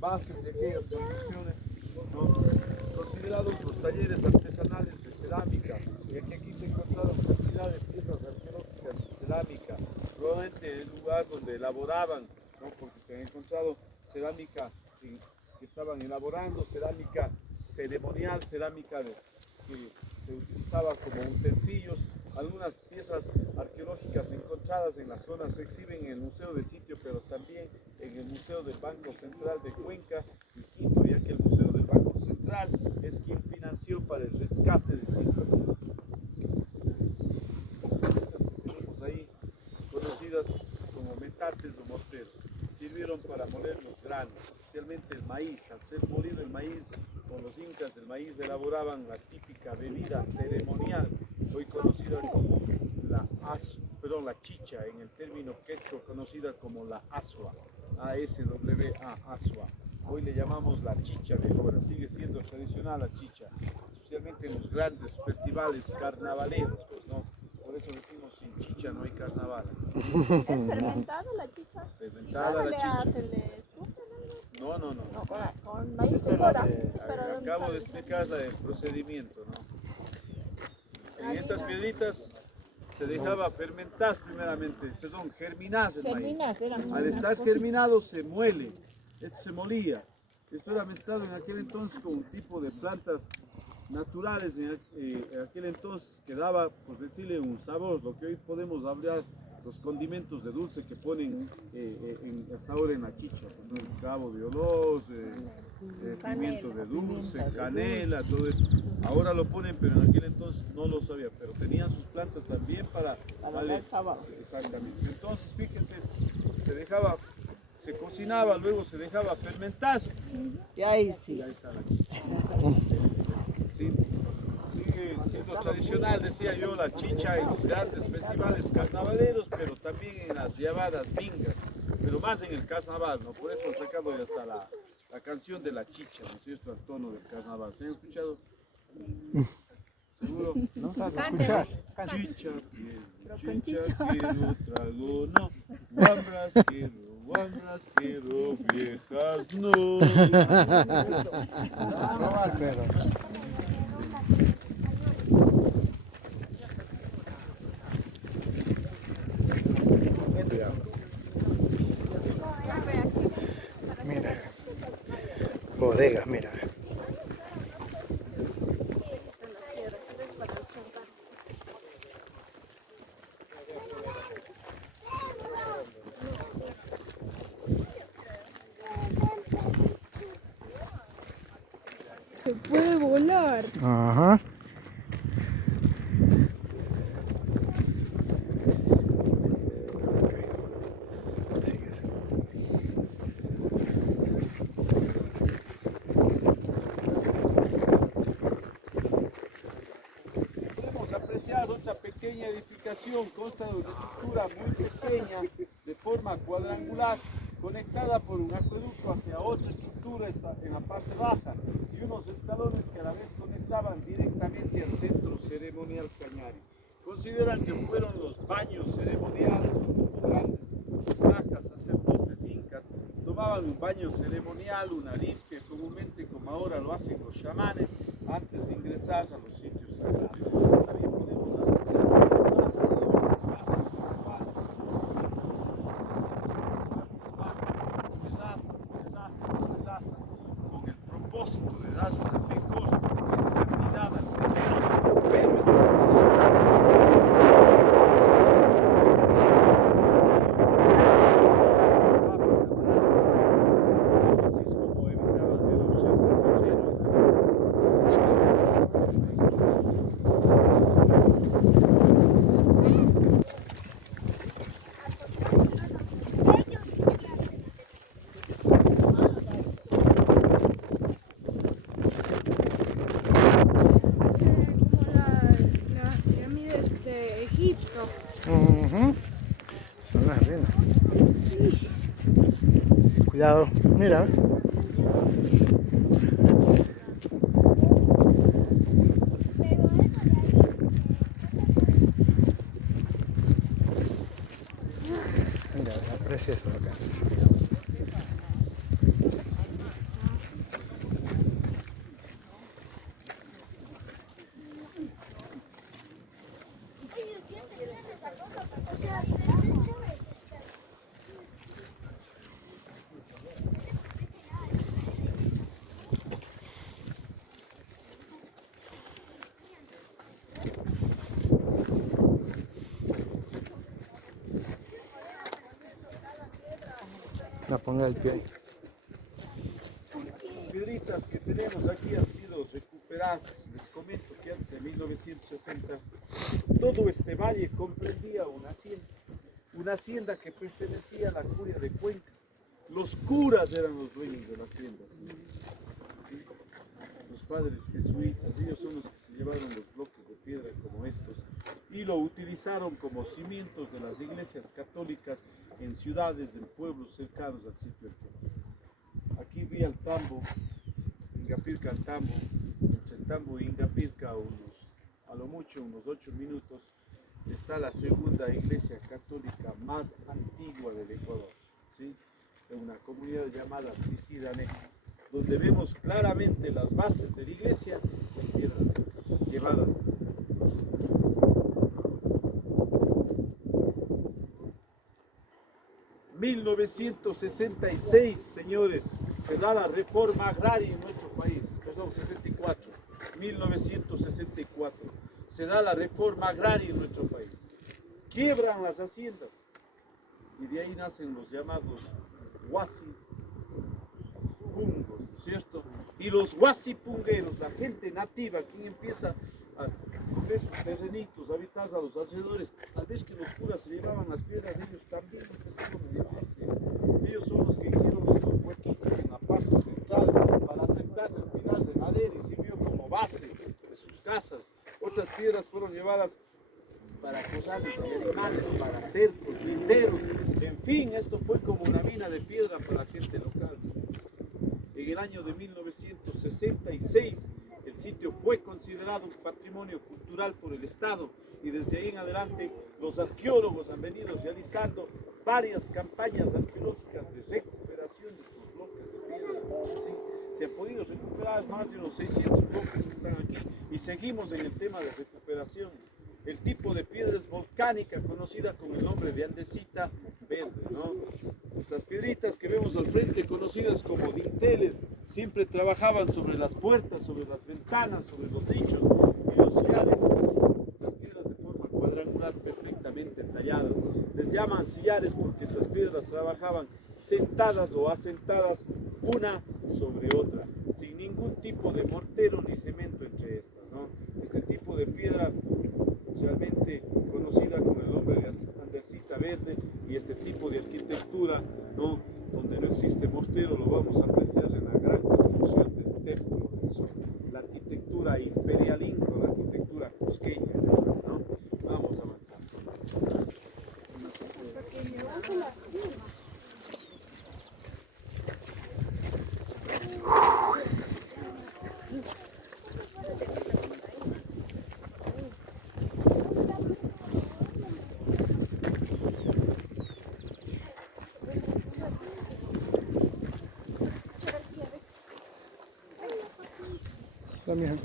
bases de aquellas construcciones, ¿no? Considerados los talleres artesanales de cerámica, ya que aquí se encontraron cantidad de piezas arqueológicas de cerámica, probablemente el lugar donde elaboraban, ¿no? Porque se han encontrado cerámica que estaban elaborando, cerámica ceremonial, cerámica que se utilizaba como utensilios. Algunas piezas arqueológicas encontradas en la zona se exhiben en el Museo de Sitio, pero también en el Museo del Banco Central de Cuenca y Quito, ya que el Museo del Banco Central es quien financió para el rescate de Sitio. Tenemos ahí conocidas como metates o morteros. Sirvieron para moler los granos, especialmente el maíz. Al ser molido el maíz, con los incas del maíz elaboraban la típica bebida ceremonial, hoy conocida como la chicha, en el término quechua conocida como la asua, ASWA, asua. Hoy le llamamos la chicha de ahora, sigue siendo tradicional la chicha, especialmente en los grandes festivales carnavaleros, pues, ¿no? Por eso decimos sin chicha no hay carnaval. ¿Es fermentada la chicha? Fermentada la chicha. ¿Se le escupe? No. No, con maíz segura. Acabo de explicar el procedimiento, ¿no? En estas piedritas se dejaba fermentar primeramente, germinar el maíz. Al estar germinado se muele, se molía. Esto era mezclado en aquel entonces con un tipo de plantas naturales, en aquel entonces que daba, por decirle, un sabor, lo que hoy podemos hablar, los condimentos de dulce que ponen hasta ahora en la chicha, pues, ¿no? El cabo de olor, pimiento de dulce, canela, todo eso. Ahora lo ponen, pero en aquel entonces no lo sabía, pero tenían sus plantas también para darle sabor. Exactamente. Entonces, fíjense, se cocinaba, luego se dejaba fermentar. Y ahí sí. Y ahí está la chicha. Sí, sigue siendo tradicional, decía yo, la chicha en los grandes festivales carnavaleros, pero también en las llamadas mingas, pero más en el carnaval, ¿no? Por eso han sacado ya hasta la canción de la chicha, ¿no es cierto?, al tono del carnaval. ¿Se han escuchado? ¿Seguro? ¿No? Escuchar. Chicha quiero, trago no, guambras quiero, viejas no. Probar, pero. Mira, bodegas, mira. Se puede volar. Ajá. Podemos apreciar otra pequeña edificación, consta de una estructura muy pequeña, de forma cuadrangular, conectada por un acueducto hacia otra estructura en la parte baja y unos escalones que a la vez conectaban directamente al centro ceremonial Cañari. Consideran que fueron los baños ceremoniales donde los grandes monarcas, sacerdotes incas tomaban un baño ceremonial, una limpia, comúnmente como ahora lo hacen los chamanes antes de ingresar a los sitios sagrados. También podemos con el propósito de dar mejor estabilidad al terreno, pero así es como evitaban la erupción del terreno. Como las pirámides de Egipto. Ujú. Son las reinas. Sí. Cuidado, mira. Mira, aprecia eso acá. No ponga el pie ahí. Las piedritas que tenemos aquí han sido recuperadas. Les comento que antes de 1960 todo este valle comprendía una hacienda que pertenecía a la curia de Cuenca. Los curas eran los dueños de la hacienda. ¿Sí? Los padres jesuitas, ellos son los que se llevaron los bloques de piedra como estos y lo utilizaron como cimientos de las iglesias católicas en ciudades, en pueblos cercanos al sitio arqueológico. Aquí vi al tambo, Ingapirca al tambo, entre el tambo y Ingapirca a lo mucho unos 8 minutos, está la segunda iglesia católica más antigua del Ecuador, ¿sí? De una comunidad llamada Sisidané, donde vemos claramente las bases de la iglesia en piedras llevadas. 1966, señores, se da la reforma agraria en nuestro país, perdón, 64, 1964, se da la reforma agraria en nuestro país. Quiebran las haciendas y de ahí nacen los llamados huasipungos, ¿no es cierto? Y los huasipungueros, la gente nativa, quien empieza a coger sus terrenitos, habitar a los alrededores, tal vez que los curas se llevaban las piedras, ellos también empezaron a llevarse. Ellos son los que hicieron estos huequitos en la parte central para aceptar el pilar de madera y sirvió como base de sus casas. Otras piedras fueron llevadas para corrales de animales, para cercos, linderos, en fin, esto fue como una mina de piedra para la gente local. En el año de 1966 el sitio fue considerado un patrimonio cultural por el Estado y desde ahí en adelante los arqueólogos han venido realizando varias campañas arqueológicas de recuperación de estos bloques de piedra. ¿Sí? Se han podido recuperar más de unos 600 bloques que están aquí y seguimos en el tema de recuperación. El tipo de piedra es volcánica, conocida con el nombre de andesita verde, ¿no? Estas piedritas que vemos al frente, conocidas como dinteles, siempre trabajaban sobre las puertas, sobre las ventanas, sobre los nichos y los sillares. Las piedras de forma cuadrangular perfectamente talladas. Les llaman sillares porque estas piedras trabajaban sentadas o asentadas una sobre otra, sin ningún tipo de mortero ni cemento entre estas, ¿no? Este tipo de piedra realmente conocida con el nombre de andesita verde, y este tipo de arquitectura, ¿no? Donde no existe mortero, lo vamos a apreciar en la gran construcción del templo del Sol, la arquitectura imperialinca, la arquitectura cusqueña, ¿no? Vamos avanzando. También.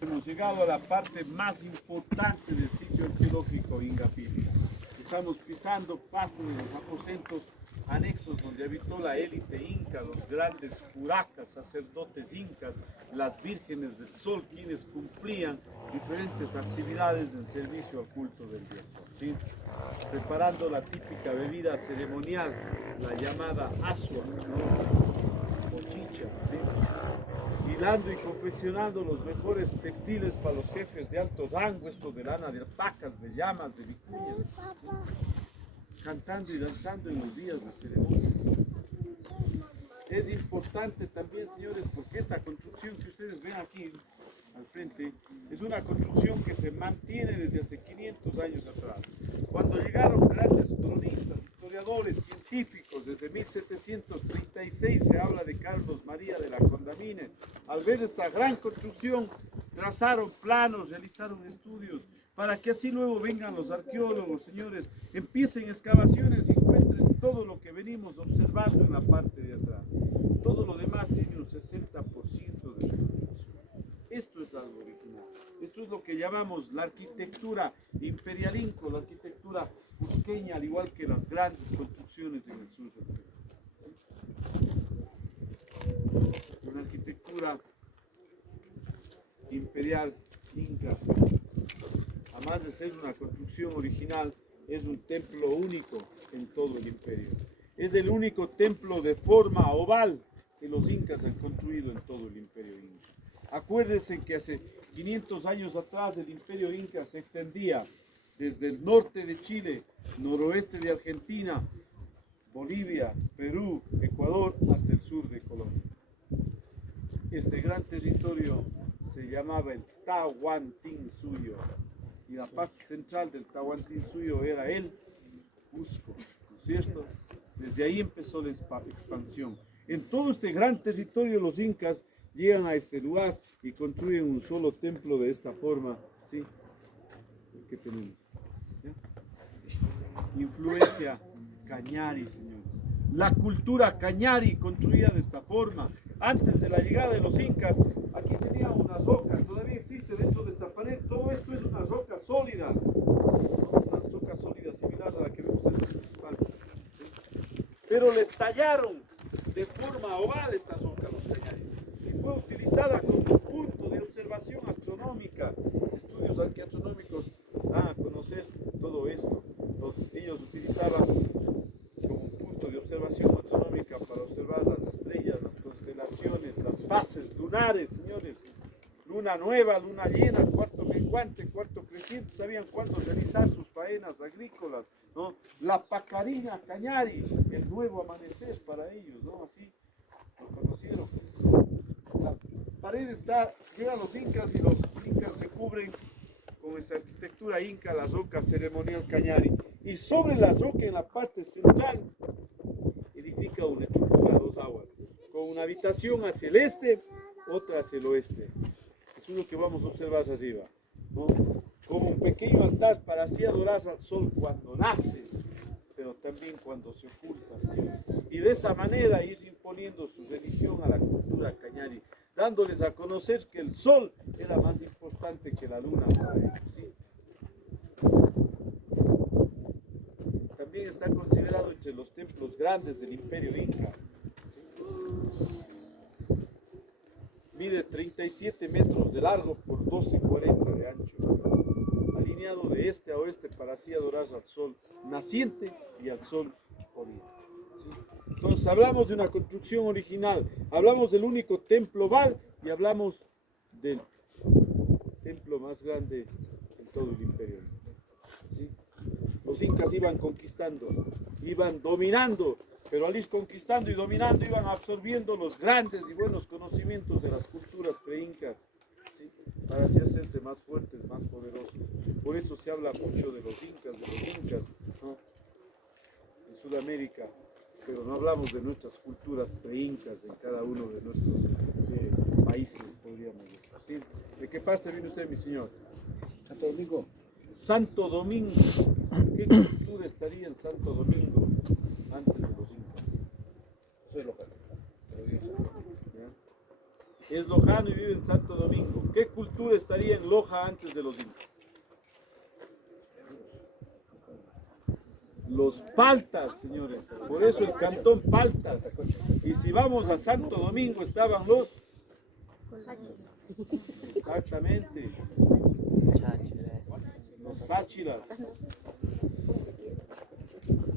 Hemos llegado a la parte más importante del sitio arqueológico Ingapirca. Estamos pisando parte de los aposentos anexos donde habitó la élite inca, los grandes curacas, sacerdotes incas, las vírgenes del sol, quienes cumplían diferentes actividades en servicio al culto del dios, ¿sí? Preparando la típica bebida ceremonial, la llamada asua, ¿no? O chicha, ¿sí? Hilando y confeccionando los mejores textiles para los jefes de alto rango, esto de lana, de alpacas, de llamas, de vicuñas, ¿sí? Cantando y danzando en los días de ceremonia. Es importante también, señores, porque esta construcción que ustedes ven aquí al frente es una construcción que se mantiene desde hace 500 años atrás. Cuando llegaron grandes cronistas, historiadores, científicos, desde 1736 se habla de Carlos María de la Condamine. Al ver esta gran construcción, trazaron planos, realizaron estudios, para que así luego vengan los arqueólogos, señores, empiecen excavaciones y encuentren todo lo que venimos observando en la parte de atrás. Todo lo demás tiene un 60% de reconstrucción. Esto es algo original. Esto es lo que llamamos la arquitectura imperialinco, la arquitectura cusqueña, al igual que las grandes construcciones en el sur del Perú. Una arquitectura imperial inca además de ser una construcción original, es un templo único en todo el imperio. Es el único templo de forma oval que los incas han construido en todo el imperio inca. Acuérdense que hace 500 años atrás el imperio inca se extendía desde el norte de Chile, noroeste de Argentina, Bolivia, Perú, Ecuador, hasta el sur de Colombia. Este gran territorio se llamaba el Tahuantinsuyo, y la parte central del Tahuantinsuyo era el Cusco, ¿no es cierto? Desde ahí empezó la expansión. En todo este gran territorio los incas llegan a este lugar y construyen un solo templo de esta forma, ¿sí? El que tenemos. ¿Sí? Influencia cañari, señores. La cultura cañari construida de esta forma. Antes de la llegada de los incas, aquí teníamos una roca, todavía existe dentro de esta pared. Todo esto es una roca sólida, una roca sólida similar a la que vemos en nuestras espaldas. ¿Sí? Pero le tallaron de forma oval esta roca a los cañaris y fue utilizada como punto de observación astronómica. Estudios arqueastronómicos dan a conocer todo esto. Ellos utilizaban como un punto de observación astronómica para observar las estrellas, las constelaciones, las fases lunares, señores. Luna nueva, luna llena, cuarto menguante, cuarto creciente, sabían cuándo realizar sus faenas agrícolas, ¿no? La pacarina cañari, el nuevo amanecer para ellos, ¿no? Así lo conocieron. La pared está, llegan los incas y los incas recubren con esta arquitectura inca la roca ceremonial cañari. Y sobre la roca en la parte central edifica una estructura a dos aguas, con una habitación hacia el este, otra hacia el oeste. Eso es lo que vamos a observar arriba, ¿no? Como un pequeño altar para así adorar al sol cuando nace, pero también cuando se oculta, señores. Y de esa manera ir imponiendo su religión a la cultura cañari, dándoles a conocer que el sol era más importante que la luna para ellos, ¿sí? También está considerado entre los templos grandes del imperio inca. ¿Sí? Mide 37 metros de largo por 12,40 de ancho, alineado de este a oeste para así adorar al sol naciente y al sol poniente. ¿Sí? Entonces hablamos de una construcción original, hablamos del único templo oval y hablamos del templo más grande en todo el imperio. ¿Sí? Los incas iban conquistando, iban dominando, pero al ir conquistando y dominando iban absorbiendo los grandes y buenos conocimientos de las culturas pre-incas, ¿sí? Para así hacerse más fuertes, más poderosos. Por eso se habla mucho de los incas, ¿no? En Sudamérica, pero no hablamos de nuestras culturas pre-incas en cada uno de nuestros países, podríamos decir. ¿De qué parte viene usted, mi señor? Santo Domingo. Santo Domingo. ¿Qué cultura estaría en Santo Domingo antes de los incas? Soy local. ¿Ya? Es lojano y vive en Santo Domingo. ¿Qué cultura estaría en Loja antes de los incas? Los paltas, señores. Por eso el cantón Paltas. Y si vamos a Santo Domingo estaban los... Exactamente. Los sáchilas.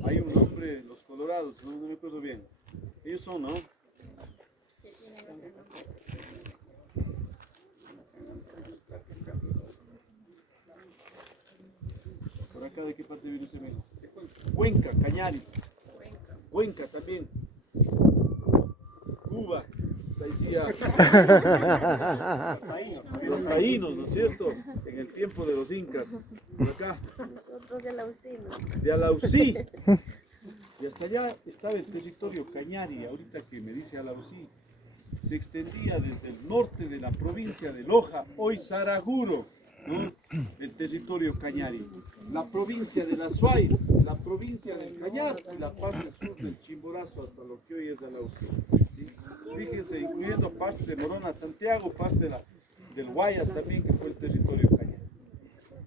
Hay un nombre, los colorados, no me acuerdo bien. Ellos son, ¿no? Por acá, ¿de qué parte viene usted mismo? Cuenca, Cañaris. Cuenca también. Cuba. Decía, los taínos, ¿no es cierto? En el tiempo de los incas. Por acá. Nosotros de Alausí, ¿no? De Alausí. Y hasta allá estaba el territorio cañari, ahorita que me dice Alausí. Se extendía desde el norte de la provincia de Loja, hoy Saraguro, ¿no? El territorio cañari. La provincia de La Suay, la provincia del Cañar y la parte sur del Chimborazo hasta lo que hoy es Alausí. ¿Sí? Fíjense, incluyendo parte de Morona, Santiago, parte del Guayas también, que fue el territorio cañari.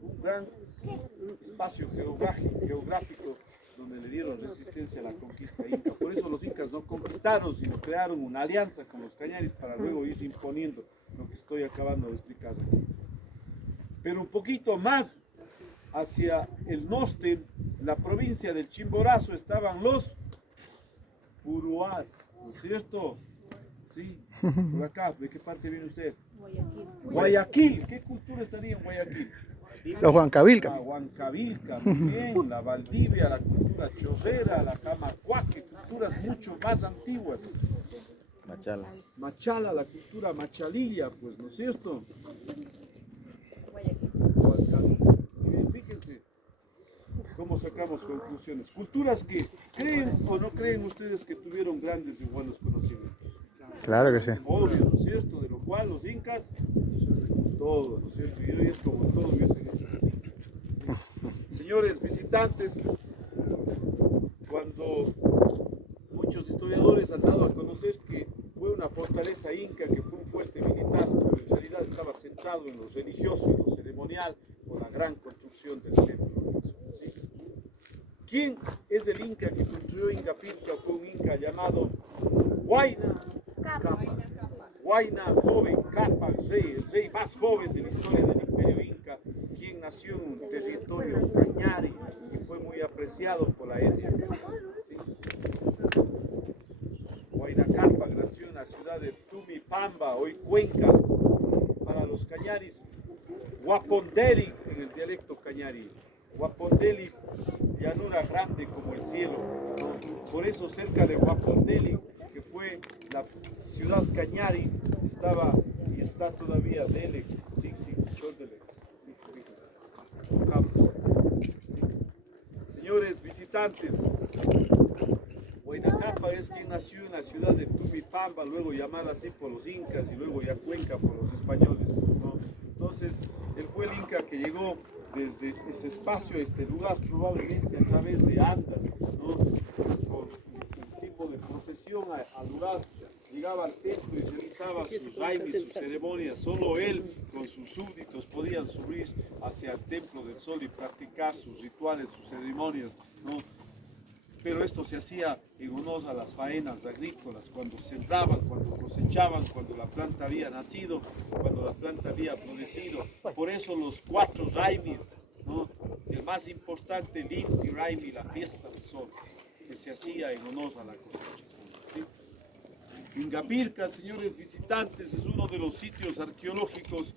Un gran espacio geográfico donde le dieron resistencia a la conquista inca. Por eso los incas no conquistaron, sino crearon una alianza con los cañaris para luego ir imponiendo lo que estoy acabando de explicar aquí. Pero un poquito más hacia el norte, la provincia del Chimborazo, estaban los Puruás, ¿no es cierto? Sí, por acá, ¿de qué parte viene usted? Guayaquil. ¿Qué cultura estaría en Guayaquil? Los Huancavilca. La Huancavilca, muy bien, la Valdivia, la cultura chorrera, la Camacuaque, culturas mucho más antiguas. Machala. Machala, la cultura machalilla, pues, ¿no es cierto? Huancavilca. Bien, fíjense cómo sacamos conclusiones. Culturas que creen o no creen ustedes que tuvieron grandes y buenos conocimientos. Claro que sí. Obvio, ¿no es cierto? De lo cual los incas, todo, ¿no es cierto? Y hoy es como todo hubiesen hecho. Sí. Señores visitantes, cuando muchos historiadores han dado a conocer que fue una fortaleza inca, que fue un fuerte militar, pero en realidad estaba centrado en lo religioso y lo ceremonial, con la gran construcción del templo. ¿Sí? ¿Quién es el inca que construyó Ingapirca? Fue un inca llamado Huayna Cápac. Huayna, joven, Cápac, el rey más joven de la historia del imperio inca, quien nació en un territorio cañari y fue muy apreciado por la etnia. ¿Sí? Huayna Cápac nació en la ciudad de Tumipamba, hoy Cuenca, para los cañaris, Huapondeli en el dialecto cañari. Huapondeli, llanura grande como el cielo. Por eso cerca de Huapondeli, que fue la ciudad cañari, estaba y está todavía Delek, Chordelek. Señores visitantes, Huayna Cápac es quien nació en la ciudad de Tumipamba, luego llamada así por los incas y luego ya Cuenca por los españoles, ¿no? Entonces, él fue el inca que llegó desde ese espacio a este lugar, probablemente a través de andas, ¿no? Por un tipo de procesión al lugar, llegaba al templo y realizaba sus raimis, sus ceremonias. Solo él con sus súbditos podían subir hacia el templo del sol y practicar sus rituales, sus ceremonias, ¿no? Pero esto se hacía en honor a las faenas agrícolas, cuando sembraban, cuando cosechaban, cuando la planta había nacido, cuando la planta había florecido. Por eso los 4 raimis, ¿no? El más importante, el Inti Raimi, la fiesta del sol, que se hacía en honor a la cosecha. ¿Sí? Ingapirca, señores visitantes, es uno de los sitios arqueológicos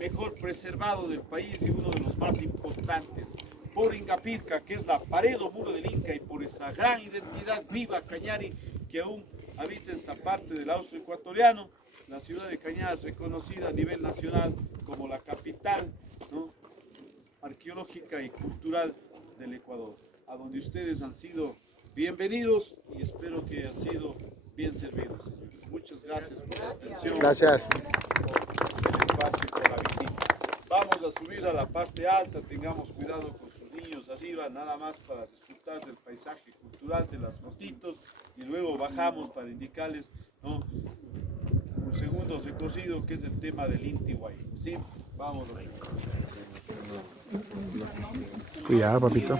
mejor preservados del país y uno de los más importantes. Por Ingapirca, que es la pared o muro del Inca, y por esa gran identidad viva cañari que aún habita esta parte del Austro ecuatoriano, la ciudad de Cañar es reconocida a nivel nacional como la capital, ¿no?, arqueológica y cultural del Ecuador, a donde ustedes han sido bienvenidos y espero que han sido bien servidos. Muchas gracias por la atención. Gracias. Por el espacio y por la visita. Vamos a subir a la parte alta, tengamos cuidado con sus niños arriba, nada más para disfrutar del paisaje cultural, de las fotitos, y luego bajamos para indicarles, ¿no?, un segundo recorrido que es el tema del Inti Huayna. ¿Sí? Vamos a hacer. Cuidado, papito.